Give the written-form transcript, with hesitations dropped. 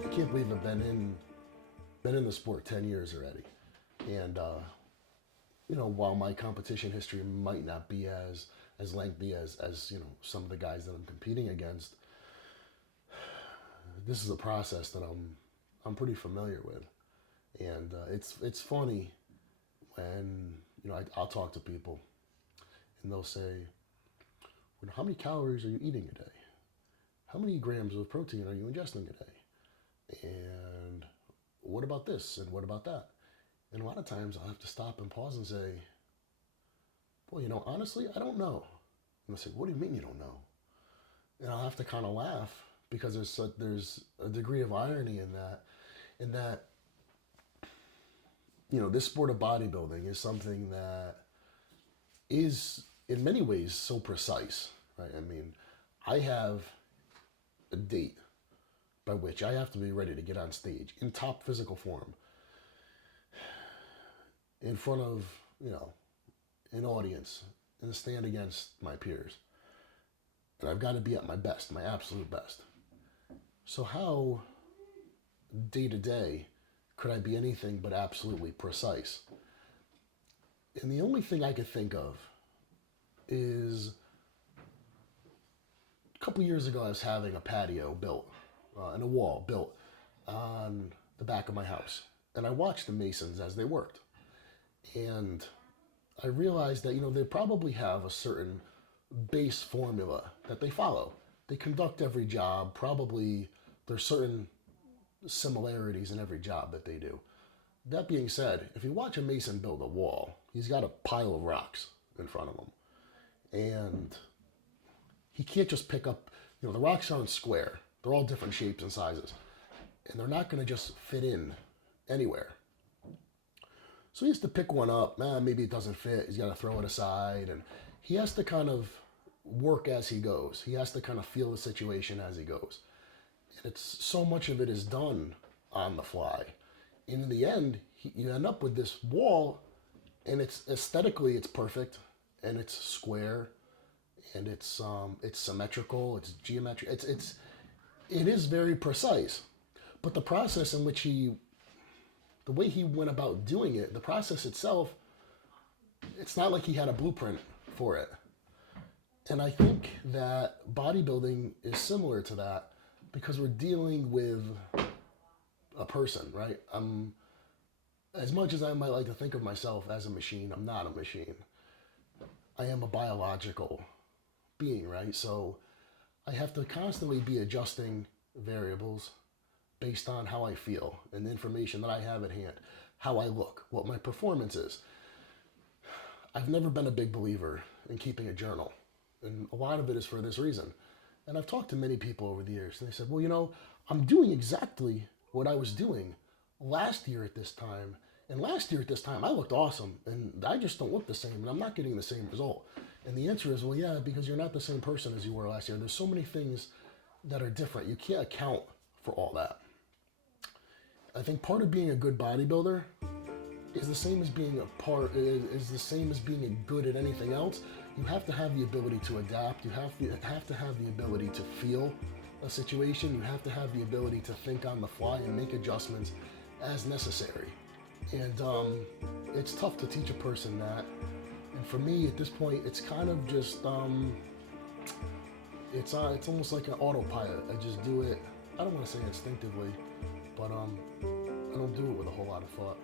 I can't believe I've been in the sport 10 years already, and while my competition history might not be as lengthy as some of the guys that I'm competing against, this is a process that I'm pretty familiar with, and it's funny when I'll talk to people, and they'll say, how many calories are you eating a day? How many grams of protein are you ingesting a day? And what about this? And what about that? And a lot of times I'll have to stop and pause and say, well, honestly, I don't know. And they'll say, what do you mean you don't know? And I'll have to kind of laugh because there's a degree of irony in that, this sport of bodybuilding is something that is in many ways so precise, right? I mean, I have a date by which I have to be ready to get on stage in top physical form in front of, an audience and stand against my peers. And I've got to be at my best, my absolute best. So how day to day could I be anything but absolutely precise? And the only thing I could think of is a couple years ago I was having a patio built and a wall built on the back of my house. And I watched the masons as they worked. And I realized that, they probably have a certain base formula that they follow. They conduct every job. Probably there's certain similarities in every job that they do. That being said, if you watch a mason build a wall, he's got a pile of rocks in front of him. And he can't just pick up, the rocks aren't square. They're all different shapes and sizes. And they're not going to just fit in anywhere. So he has to pick one up. Maybe it doesn't fit. He's got to throw it aside. And he has to kind of work as he goes. He has to kind of feel the situation as he goes. And so much of it is done on the fly. And in the end, you end up with this wall, and it's aesthetically, it's perfect, and it's square, and it's symmetrical, it's geometric. It is very precise, but the process in which the way he went about doing it, the process itself, it's not like he had a blueprint for it. And I think that bodybuilding is similar to that because we're dealing with a person, right? As much as I might like to think of myself as a machine, I'm not a machine. I am a biological being, right? So I have to constantly be adjusting variables based on how I feel and the information that I have at hand, how I look, what my performance is. I've never been a big believer in keeping a journal, and a lot of it is for this reason. And I've talked to many people over the years, and they said, well, I'm doing exactly what I was doing last year at this time, and last year at this time I looked awesome, and I just don't look the same, and I'm not getting the same result. And the answer is, well, yeah, because you're not the same person as you were last year. There's so many things that are different. You can't account for all that. I think part of being a good bodybuilder is the same as being good at anything else. You have to have the ability to adapt. You have to have the ability to feel a situation. You have to have the ability to think on the fly and make adjustments as necessary. And it's tough to teach a person that. And for me, at this point, it's kind of just it's almost like an autopilot. I just do it. I don't want to say instinctively, but I don't do it with a whole lot of thought.